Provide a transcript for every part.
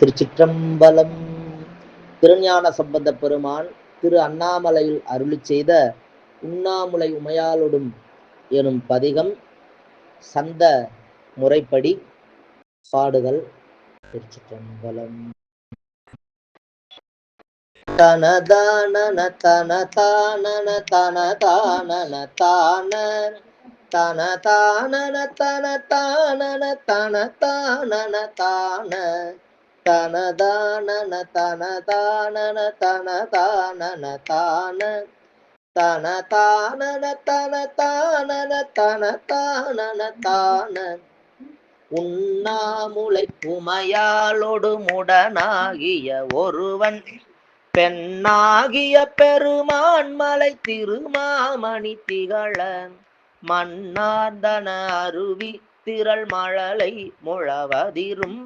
திருச்சிற்றம்பலம். திருஞான சம்பந்த பெருமான் திரு அண்ணாமலையில் அருளிச் செய்த உண்ணாமுலை உமையாளொடும் எனும் பதிகம் சந்த முறைப்படி பாடுதல். திருச்சிற்றம்பலம். தனதானன தனதானன தனதானன தான தனதானன தனதானன தனதானன தான தனதானன தனதானன தனதானன தான தனதானன தனதானன தனதானன தான உண்ணாமுலை உமையாளொடு முடனாகிய ஒருவன் பெண்ணாகிய பெருமான் மலை திருமாமணி திகழ மன்னார்ந்தன அருவி திரள் மழலை முழவதிரும்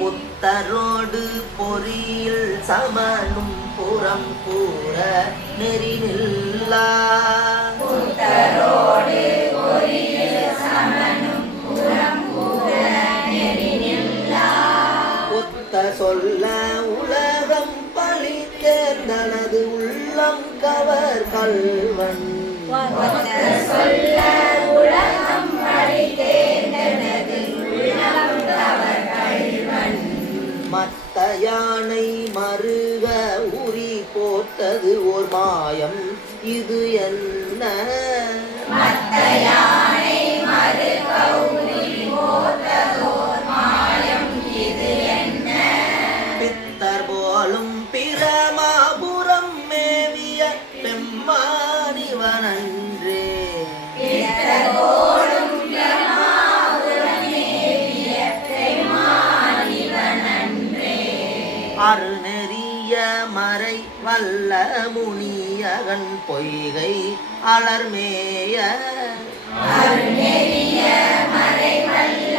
முத்தரோடு பொறியில் சமனும் புறம் கூற நெறி நில்லா முத்தரோடு பொறியில் சமனும் புறம் கூற நெறி நில்லா ஒத்த சொல்ல உலகம் பழித்தேர்ந்தனது உள்ளம் கவர் கல்வன் ஒத்த சொல்ல உலகம் பழித்தேர்ந்தனது உள்ளம் கவர் கல்வன் மத்த யானை மருக உரி போட்டது ஓர் மாயம் இது என்ன மத்த யானை மருக உரி போட்டது ஓர் மாயம் இது என்ன பித்தர் போலும் பிரமாபுரம் மேவிய பெம்மானிவனன்றே பித்தர் போலும் பிரமாபுரம் மேவிய பெம்மானிவனன்றே அருநெறிய மறை வல்ல முனியகன் பொய்கை அலர்மேய அருநெறிய மறை வல்ல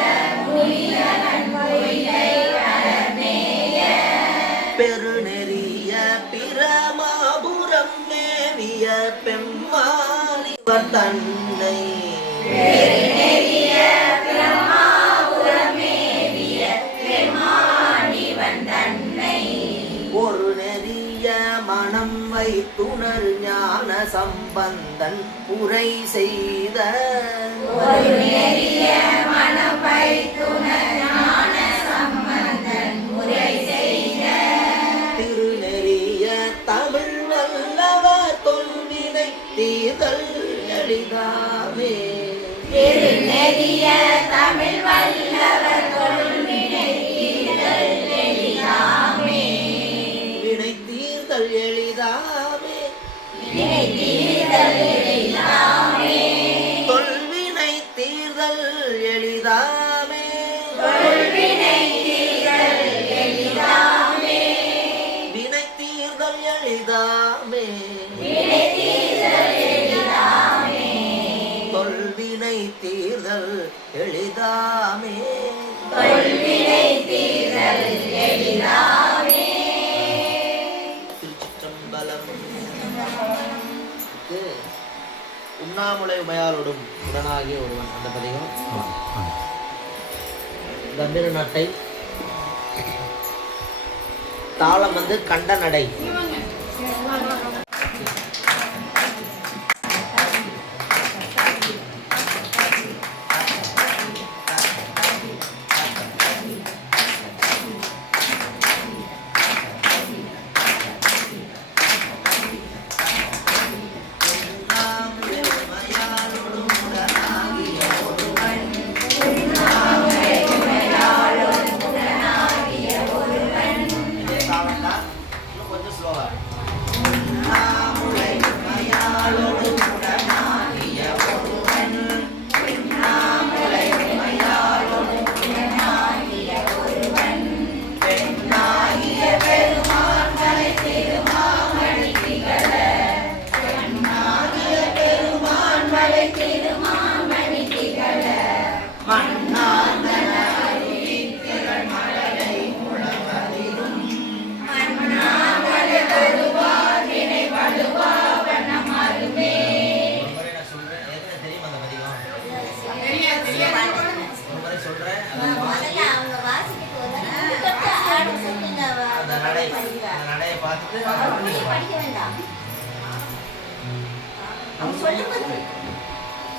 முனியகன் பொய்கை அலர்மேய பெருநெறிய பிரமாபுரம் மேவிய பெம்மானிவர் தன்னை பெருநெறிய பிரமாபுரம் மேவிய பெம்மானிவன் தன்னை ஒரு நெறிய மனம் வைத்துணர் ஞான சம்பந்தன் உரை செய்த ஒரு நெறிய மனம் வைத்துணர் ஞான சம்பந்தன் உரை செய்த திருநெறிய தமிழ் நல்லவர் தொல்வினை தீர்தல் எளிதாமே திருநெறிய தமிழ் வல்லவர் தொல்வினை தீர்தல் எளிதாமே வினை தீர்தல் எளிதாமே வினை தீர்தல் எளிதாமே தொல்வினை தீர்தல் எளிதாமே தொல்வினை தீர்தல் எளிதாமே வினை தீர்தல் எளிதாமே வினை தீர்தல் உண்ணாமுலை உமையாளோடும் உடனாகிய ஒருவன் அந்த பதிகம். கம்பீர நட்டை, தாளம் வந்து கண்ட நடை.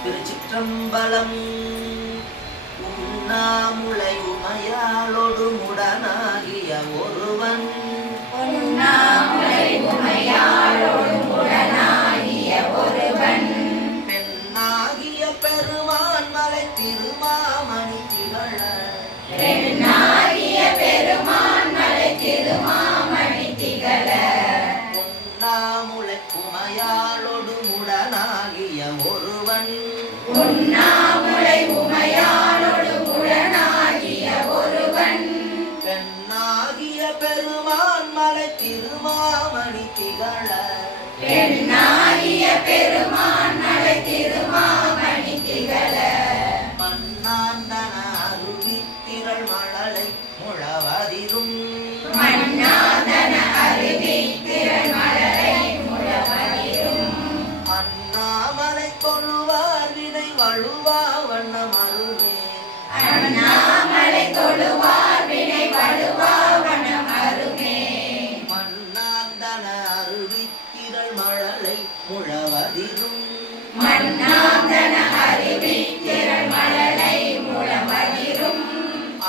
திருச்சிற்றம்பலம். உண்ணாமுலை உமையாளோடு உடனாகிய ஒருவன், பெண்ணாகிய பெருமான் மலை திருமாமணி திகழ, உண்ணாமுலை உமையாளோடு உடனாகிய ஒருவன், பெண்ணாகிய பெருமான் மலை திருமாமணி திகழ, மண்ணாந்தன அருவி திரள் மழலை முழவதிரும், அண்ணாமலை கொள்ளுவார் வினை வழுவா வண்ணம் அருமே, மண்ணாந்தன அருவி திரள் மழலை முழவதிரும்,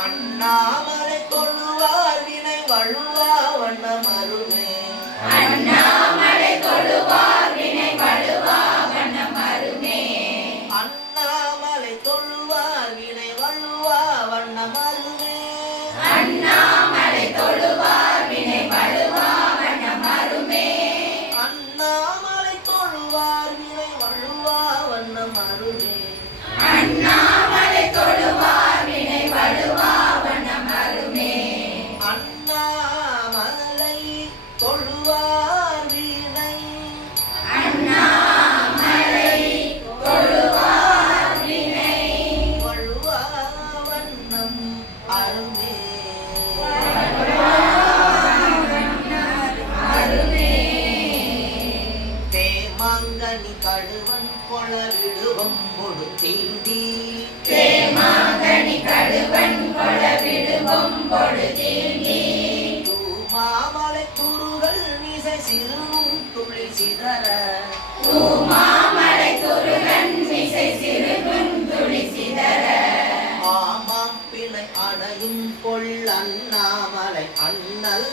அண்ணாமலை கொள்ளுவார் வினை வழுவா வண்ணம் அருமே, அண்ணாமலை தொழுவார் வினை வழுவா வண்ணம் அருமே, மாமலை துருகள் மிசை சிறுவும் துளி சிதற ஆமாம் பிணை அணையும் கொள் அண்ணாமலை அண்ணல்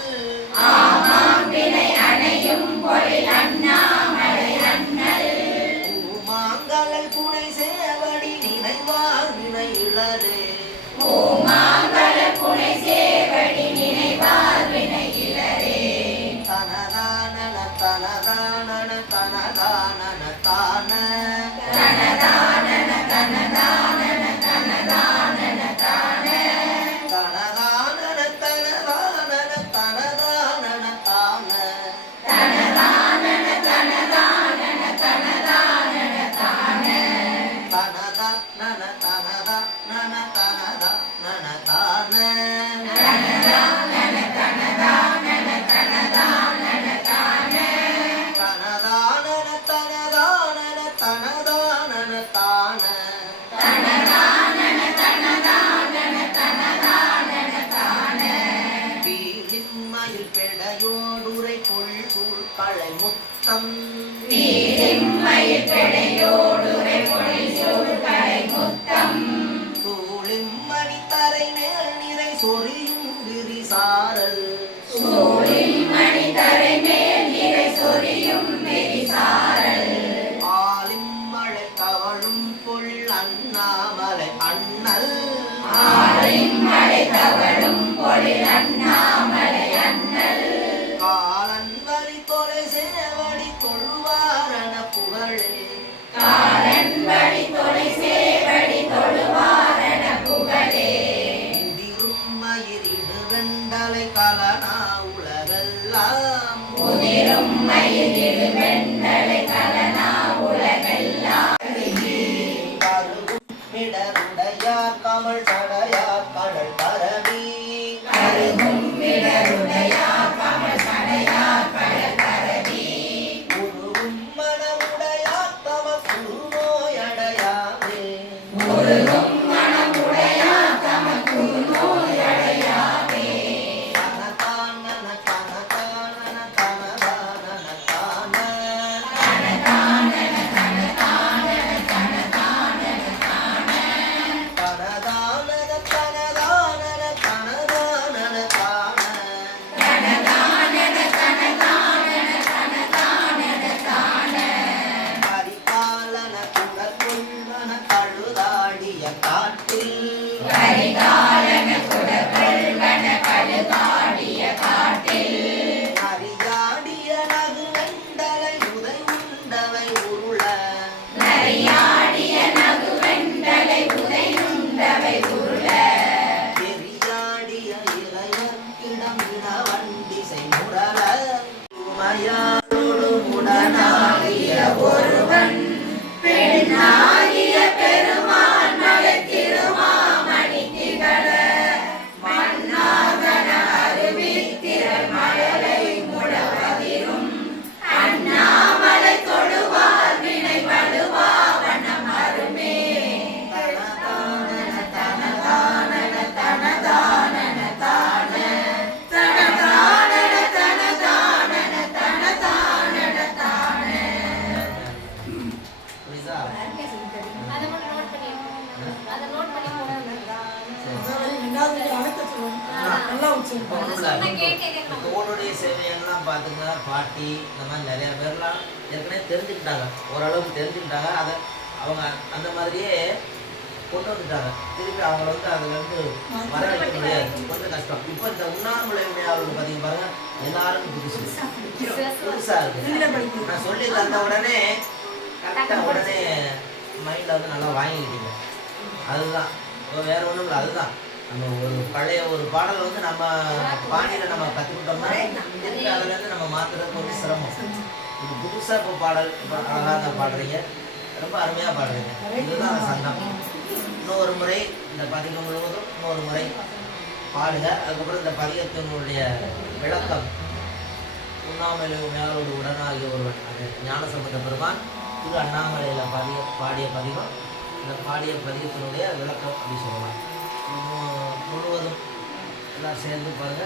பூமாங்கலல் புனை சேவடி நினைவார் வினை இளரே தனதானன தனதானன தனதானன தான தனதானன தனதானன தனதானன தான சூழின் மணித்தரை மேல் நிறை சொரியும் விரிசாரல் ஆலின் மழை தவழும் புல் அண்ணாமலை அண்ணல் காலன் வழி தொலை சேவடி தொழுவாரண புகழே முதிரும் மயிரிடு வெண்டலை கலனா உலகெல்லாம் கருவும் மிடருடையார் கமல் சடையார் கடல் கரவி உருவும் மனமுடையார் தம குருநோயடையாமே தனதானன தனதானன தனதானன தான தனதானன தனதானன தனதானன தான கரிகாலன குடற்கொள்வன கழுதாடிய காட்டில் நரியாடிய நகு வெண்டலை உதை உண்டவை உருள பெரியாடிய இளையர்க்கிடம் இளவண்டிசை முரள உமையாரோடு உடனாடிய ஒருவன் புரியுதா? தோளுடைய சேவையெல்லாம் பார்த்துங்க பாட்டி இந்த மாதிரி நிறைய பேர்லாம் ஏற்கனவே தெரிஞ்சுக்கிட்டாங்க, ஓரளவுக்கு தெரிஞ்சுக்கிட்டாங்க. அதை அவங்க அந்த மாதிரியே கொண்டு வந்துட்டாங்க. திருப்பி அவங்கள வந்து அதில் வந்து வர வைக்க முடியாது, கொஞ்சம் கஷ்டம். இப்போ இந்த உண்ணாமலை அவருக்கு பார்த்தீங்க பாருங்க, எல்லாரும் புதுசாக இருக்கு. நான் சொல்லி தந்த உடனே கரெக்டாக உடனே மைண்டில் வந்து நல்லா வாங்கிக்கிட்டீங்க. அதுதான் வேற ஒன்றும் இல்லை. அதுதான் நம்ம ஒரு பழைய ஒரு பாடல் வந்து நம்ம பாணியில் நம்ம கற்றுக்கிட்டோம்னா திருப்பி அதுலேருந்து நம்ம மாற்றுறது கொஞ்சம் சிரமம். இது புதுசாக இப்போ பாடல் அழகாக பாடுறீங்க, ரொம்ப அருமையாக பாடுறீங்க. இதுதான் அந்த சங்கம். இன்னொரு முறை இந்த பதிகம் முழுவதும் இன்னொரு முறை பாடுங்க. அதுக்கப்புறம் இந்த பதிகத்தினுடைய விளக்கம் உண்ணாமலை மேலோடு உடனாகிய ஒருவன், அது ஞானசம்பந்த பெருமான் திரு அண்ணாமலையில் பாடிய பதிகம். இந்த பாடிய பதிகத்தினுடைய விளக்கம் அப்படி சொல்லலாம். முழுவதும் எல்லாம் சேர்ந்து பாருங்க.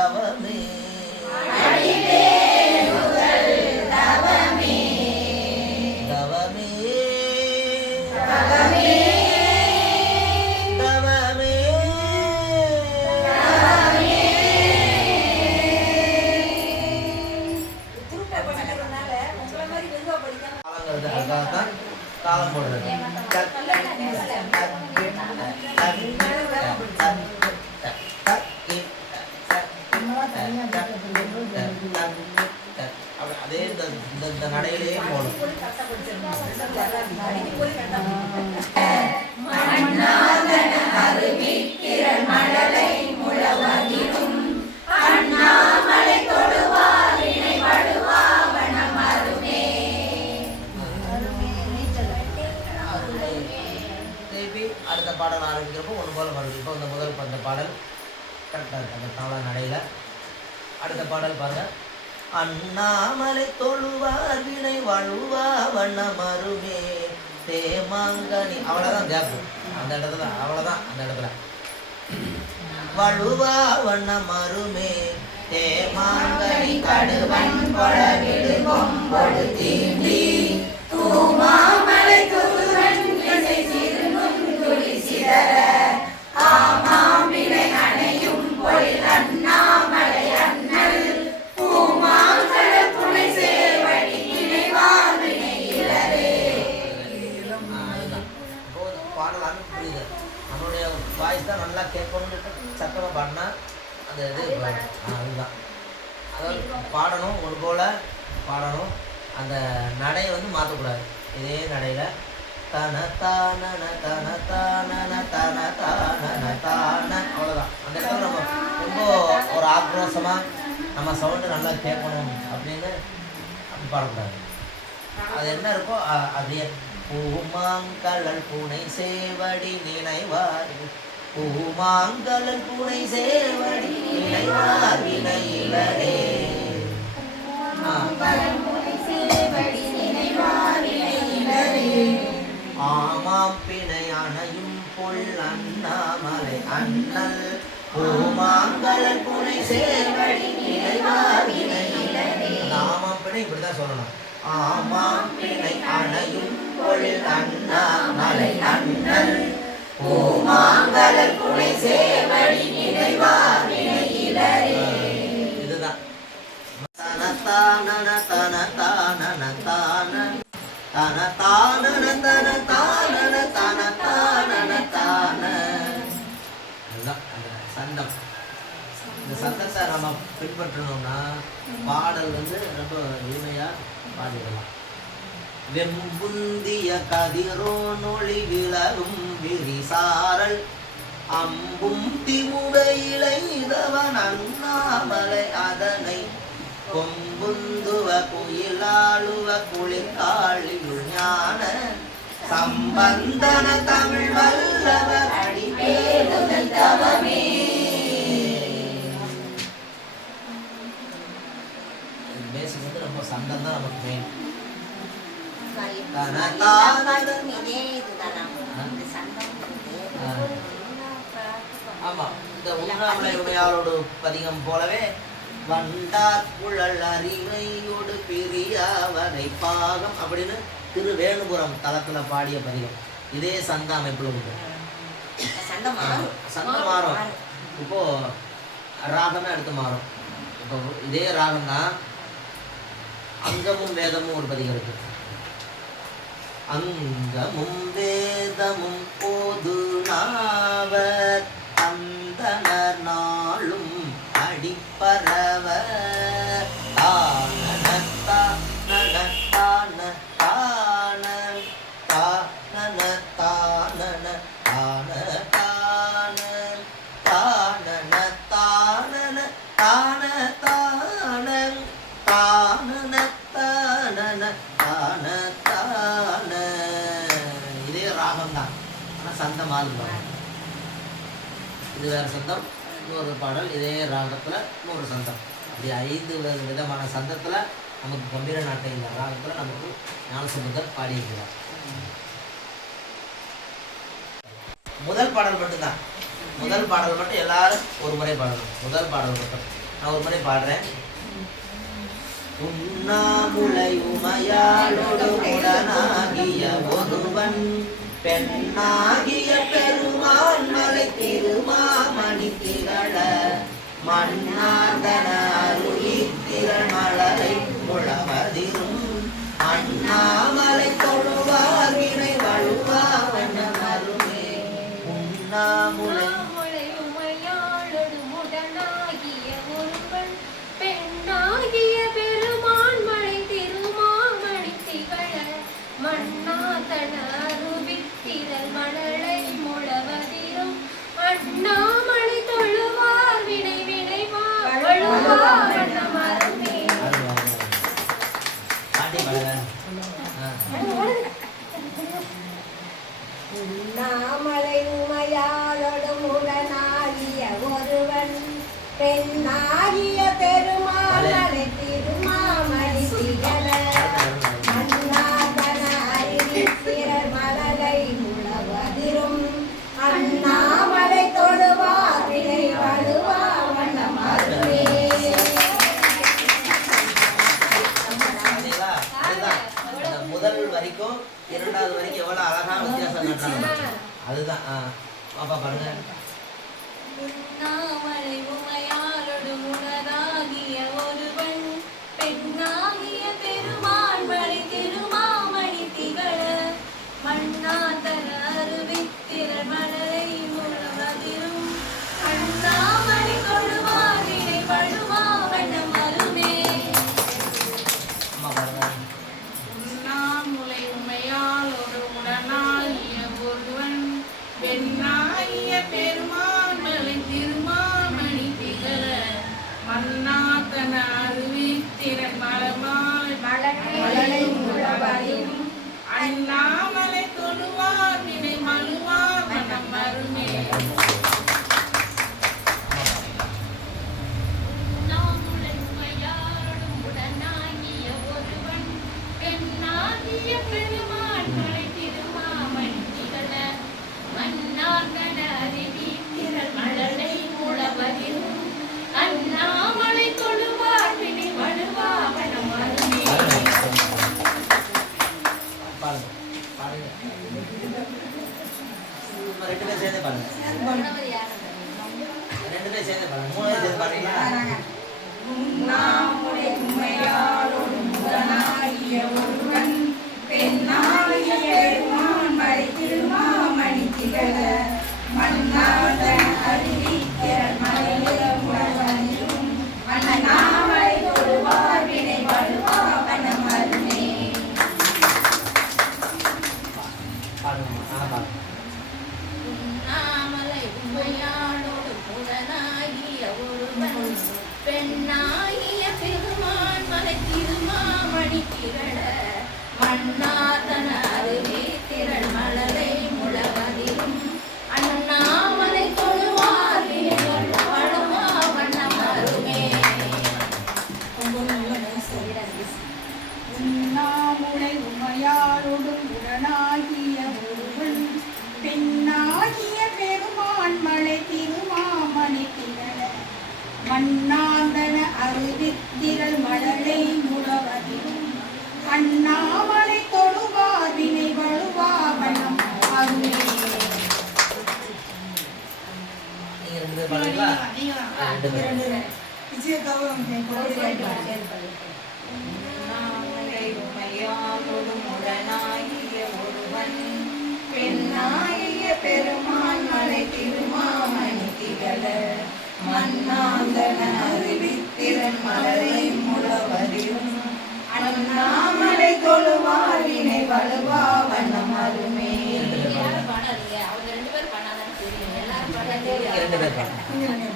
தவமே தவமே தவமே தான் தாளம் போடுறது. அதே இந்த நடையிலே போகணும். அடுத்த பாடல் ஆரம்பிக்கிறப்போ ஒன்று போல மறுபடியும் இப்போ இந்த முதல் அந்த பாடல் கரெக்டாக இருக்கு அந்த தாள நடையில். அடுத்த பாடல் பாருங்க. அண்ணாமலை தொழுவார் வினை வழுவா வண்ண மருமே தேமாங்கனி. அவ்வளோதான் கேப்பு அந்த இடத்துல, அவ்வளோதான் அந்த இடத்துல. வழுவா வண்ண மருமே தேமாங்கனி கடுவன் கொடவிடு கொம்பொடு தீண்டி தூமாமலை துருவன் இசை சிறுமும் துளி சிதற ஆமாம் வினை அணையும் பொழில் அண்ணாமலை அண்ணல் பூமாங்கல துணை சேவடி நினைவார் வினை இளரே. பாடலாம் புரியுது. நம்மளுடைய வாய்ஸ் தான் நல்லா கேட்கணும்னு சத்தமாக பாடினா அந்த இது அதுதான். அதாவது பாடணும் ஒரு போல் பாடணும். அந்த நடையை வந்து மாற்றக்கூடாது. இதே நடையில் தன தான தன தான தன தான தான அவ்வளோதான். அந்த இடத்துல நம்ம ரொம்ப ஒரு ஆக்ரோஷமாக நம்ம சவுண்டு நல்லா கேட்கணும் அப்படின்னு பாடக்கூடாது. அது என்ன இருக்கோ அப்படியே பூமாங்கலல் பூனை சேவடி நினைவார் பூமாங்கலல் பூனை சேவடி நினைவார் வினையிலரே. ஆமாம் பிணை அணையும் பொல் அண்ணாமலை அண்ணல் பூமாங்கலல் பூனை சேவடி நினைவார் வினையிலரே. ஆமாம் பிணை இப்படிதான் சொல்லணும். ஆமாம் பிணை அணையும் பொல் அண்ணாமலை அண்ணல் பூமாங்கலல் பூனை சேவடி நினைவார் வினையிலரே. இதுதான் தன தான தன தான தான தன தான தன தான தன தான தான. இதுதான் அந்த சந்தம். இந்த சந்தத்தை நம்ம பின்பற்றணும்னா பாடல் வந்து ரொம்ப எளிமையாக பாடிடலாம். வெம்புந்திய கதிரோ நொழி விலகும் விரிசாரல் அம்பும் திமுடையிலைதவன் அண்ணாமலை அதனை கொம்புந்துவ குயிலாளுவ குளிர்காளியுள் ஞான சம்பந்தன தமிழ் வல்லவர் அடிபேருதல் தவமே. பேசிக் வந்து ரொம்ப சந்தம் தான் நமக்கு மெயின். ஆமா, இந்த உண்ணாமலை உடையாளோடு பதிகம் போலவே வண்டார் குழல் அறிவையோடு பிரியாவரை பாகம் அப்படின்னு திருவேணுபுரம் தலத்துல பாடிய பதிகம். இதே சந்த அமைப்புல உண்டு. சந்தம் மாறும். இப்போ ராகமே எடுத்து மாறும். இப்போ இதே ராகம் தான். அங்கமும் வேதமும் ஒரு பதிகம் இருக்கு. அங்கமும் வேதமும் போது நாவர் அந்தனர் நாளும் அடிப்பரவ தான தான தான தான தான தான தான தான தான தான தான தான தான தான. இதே ராகம் தான், ஆனால் சந்தம் ஆளுங்க. இது வேற சந்தம், இன்னொரு பாடல் இதே ராகத்தில் இன்னொரு சந்தம். இப்படி 5 விதமான சந்தத்தில் நமக்கு கம்பீர நாட்டை இந்த ராகத்தில் நமக்கு ஞானசம்பந்தர் பாடியிருக்கிறார். முதல் பாடல் மட்டும்தான். முதல் பாடல் மட்டும் எல்லாரும் ஒரு முறை பாடணும். முதல் பாடல் மட்டும் நான் ஒரு முறை பாடுறேன். உண்ணாமுலை உமையாளோடு உடனாகிய ஒருவன் பெண்ணாகிய பெருமான் மலை திருமாமணி திகழ மன்னார்தன அருளி திரமலரை முழவதிரும் அண்ணாமலை தொழுவார் வினை வழுவா வண்ணமருமே. உண்ணாமுலை அண்ணாமலை தொழுவார் வினை வினை உண்ணாமலை உமையாளோடும் உடனாகிய ஒருவன் பெண்ணாகிய பெருமாளை திருமாமணி திகழ மன்னாதன அருவி திரள் மலரை முழவதிரும் அண்ணாமலை தொழுவார் வினை வழுவா வண்ணமருமே. முதல் வரைக்கும் இரண்டாவது வரைக்கும் எவ்வளவு அழகான வித்தியாசம் காட்டுறாங்க. அதுதான் பாப்பா பாருங்க. உண்ணாமலை உமையாளோடு உடனாகிய ஒருவன் பெண்ணாகிய பெருமான் மலை திருமாமணி திகழ மன்னாதன அருவி திரள் மலரை முழவதிரும் அண்ணாமலை தொழுவார் வினை வழுவா வண்ணமருமே. அம்மா பாருங்க. உண்ணாமுலை உமையாளோடு உடனாகிய ஒருவன் பெண்ணாகிய பெருமான் மலை திருமாமணி திகழ மன்னாதன அருவி திரள் மலரை முழவதிரும் அண்ணாமலை தொழுவார் வினை மழுவா வண்ணமருமே. உண்ணாமுலை உமையாளோடும் உடனாகிய ஒருவன் பெண்ணாகிய பெருமான் மலை திருமாமணி திகழ மன்னார்தன அருவி திரள் மலரை முழவதிரும் அண்ணாமலை தொழுவார் வினை வழுவா வண்ணமருமே. பாருங்க பாருங்க. ரெண்டு பேரும் சேர்ந்து பாருங்க. ரெண்டு பேரும் சேர்ந்து பாருங்க. மூணு பேரும் சேர்ந்து பாருங்களா? உண்ணாமுலை உமையாளோடும் உடனாகிய ஒருவன் பெண்ணாகிய பெருமான் மலை திருமாமணி திகழ மன்னாதன அருவி திரள் மலரை முழவதிரும் அண்ணாமலை தொழுவார் வினை வழுவா வண்ணமருமே. பாருங்க. பாருங்க. உண்ணாமலை உமையாளோடு உடனாகிய ஒருவன் பெண்ணாகிய பெருமான் மலை திருமாமணி திகழ மன்னாதன அருவி திரள் மலரை முழவதிரும் அண்ணாமலை தொழுவார் வினை வழுவா வண்ணமருமே. உண்ணாமுலை உமையாளோடும் உடனாகிய ஒருவன் பெண்ணாகிய பெருமான் மலை திருமாமணி திகழ மன்னாந்தன அருவித்திரள் மலரை முழவதிரும் அண்ணாமலை தொழுவார் வினை வழுவா வண்ணம் அருமே. நீங்க ரெண்டு பேரும் பாருங்களா? ரெண்டு பேரும். உண்ணாமுலை உமையாளோடும் உடனாகிய ஒருவன் பெண்ணாகிய பெருமான் மலை திருமாமணி திகழ மன்னாந்தன அருவி திரள் மலரை முழவதிரும் அண்ணாமலை தொழுவார் வினை வழுவா வண்ணமருமே. யாரும் பாடாதீங்க, அவங்க ரெண்டு பேரும் பாடாதான் தெரியும். எல்லாரும் பாடாதீங்க. நீங்க ரெண்டு பேரும் பாருங்க.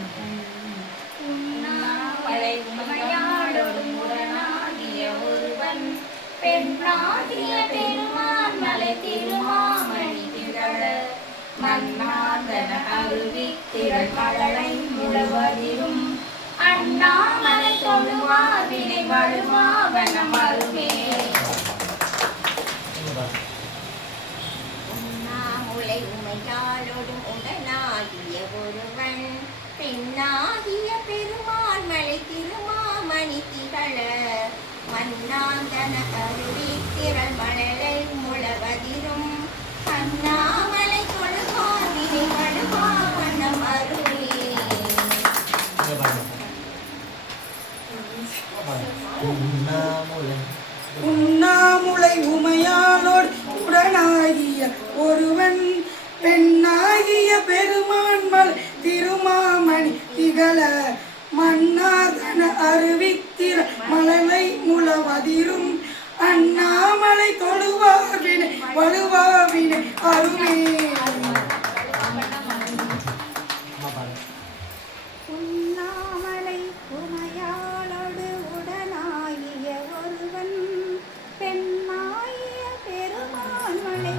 உண்ணாமலை உமையாளோடும் உடனாகிய ஒருவன் பெண்ணாகிய பெருமான் மலை திருமாமணி திகழ மன்னாதன அருவி திரள் மலரை முழவதிரும் அண்ணாமலை தொழுவார் வினை வழுவா வண்ணமருமே. நீங்க பாருங்க. உண்ணாமுலை உமையாளோடும் உடனாகிய ஒருவன் பெண்ணாகிய பெருமான் மலை திகழ மன்னாந்தன அருவி திரள் மழலை முழவதிரும் அண்ணாமலை கொழுவார் வினை வழுவா வண்ணம் அருவி. உண்ணாமுலை உமையாளோடு உடனாகிய ஒருவன் பெண்ணாகிய பெருமான்மல் திருமாமணி திகழ மன்னாதன அருவித்திர மலலை முழவதிரும் அண்ணாமலை தொழுவாவினை வலுவாவினை அருமே. உண்ணாமலை உமையாளோடு உடனாகிய ஒருவன் பெண்ணாகிய பெருமான்மலை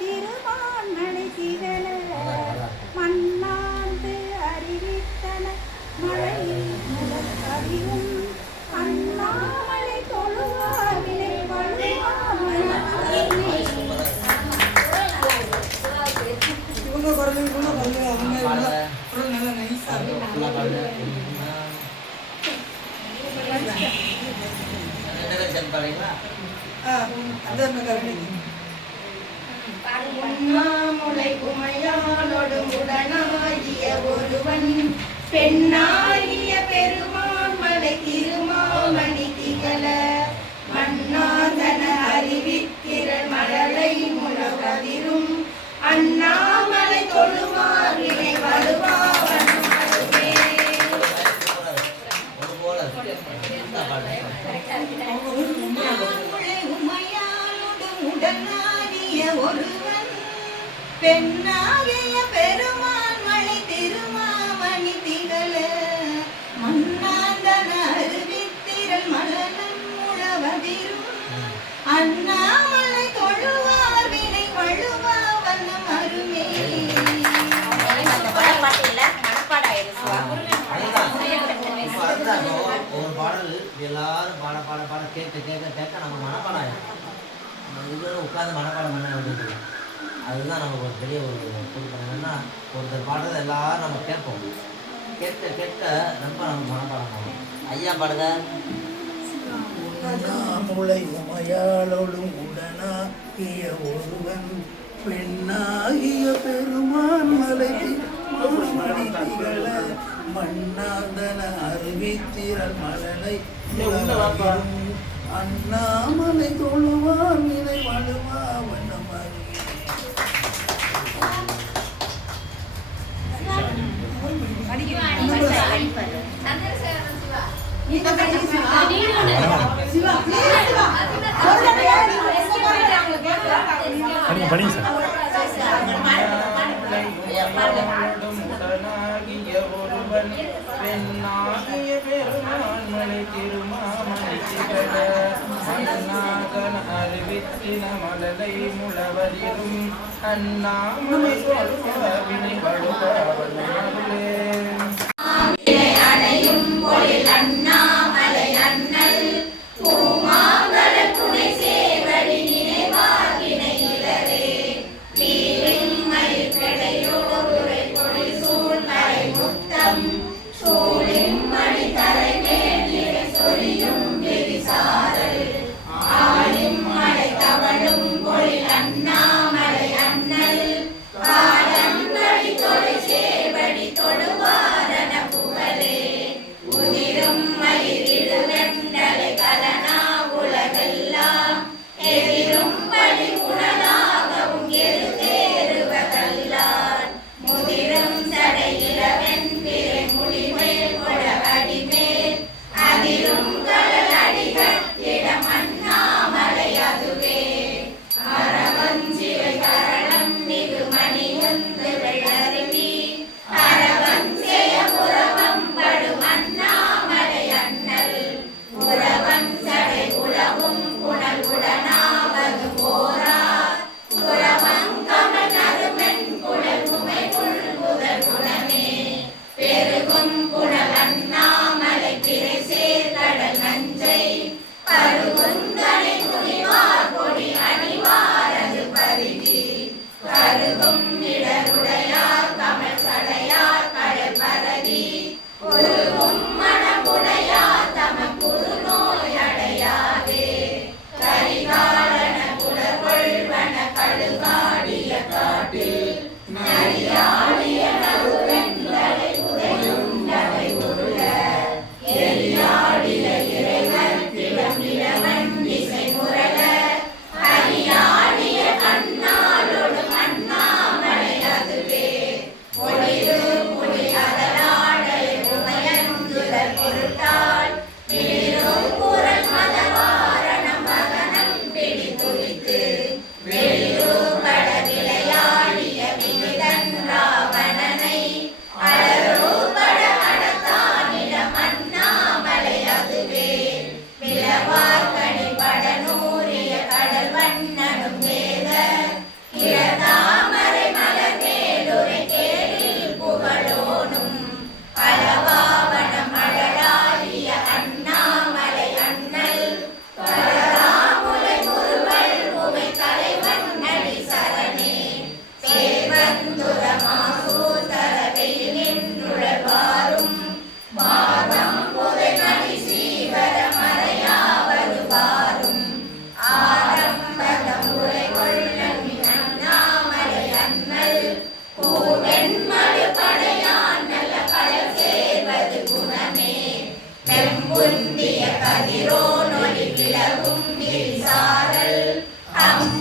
திருமான்மலை திகழ மண்ணாந்து அறிவித்தன மழையில் முழக்கறியும் அண்ணாமலை தொழுவார் வினை இவங்க குரல் இவங்க குரல் அவங்க குரல் நல்லா நைஸா உண்ணாமுலை உமையாளோடு உடனாகிய ஒருவன் பெண்ணாகிய பெருமான்மலை திருமாமணி திகழ மன்னாதன அறிவித்திரள் மழலை முழவதிரும் அண்ணாமலை தொழுவார் வினை வலுவாவன் அருமே. உண்ணாமுலை உமையாளோடு உடனாகிய ஒருவன் பெண்ணாகிய பெருமான்மலை திருமாமணி திகழ மன்னாந்தன அறிவித்திரள் மலலம் முழவதிரும் அண்ணாமலை தொழுவார் வினை வழுவா வண்ணம் அருமே. ஒரு பாடல் எல்லாரும் பாட பாட பாட கேட்க கேட்க கேட்க நம்ம மனப்பாடம் ஆயிடும். நம்ம இதுவரை உட்காந்து மனப்பாடம் பண்ண வேண்டியது. அதுதான் நமக்கு ஒரு பெரிய ஒரு கொடுப்போம். என்னன்னா ஒருத்தர் பாடுறதை எல்லாரும் நம்ம கேட்போம். கேட்க கேட்க ரொம்ப நமக்கு மனப்பாடம் ஆகும். ஐயா பாடுங்க. உண்ணாமுலை உமையாளோடும் உடனாகிய ஒருவன் பெண்ணாகிய பெருமான் மலை மணி திகழ மண்ணாந்தன அறிவித்திரள் மலலை அண்ணாமலை தொழுவார் வினை வலுவா வண்ணம் அருகே. படிங்க சார். உடனாகிய ஒருவன் பெண்ணாகிய பெருமான்மலை திருமாமணி திகழ மன்னாதன அறிவித்தின மலலை முழவதிரும் அண்ணாமலை வினை வழுவாவன் அருளே. அணையும் பொழில் அண்ணாமலை அண்ணல் பூமாங்கல துணை சேவடி நினைவாகினை இளரே நீரில் மயில் கிடையோடுரை பொழில் சூழ்மலை முத்தம் சூழின் மணி தரை மேல் சொரியும் விரிசாரல் ஆளின் மலை தவழும் பொழில் அண்ணாமலை அண்ணல் காலம் வழி தொலை சேவடி தொட உந்திய கதிரோனொளி விலகும் விரிசாரல் அம்பு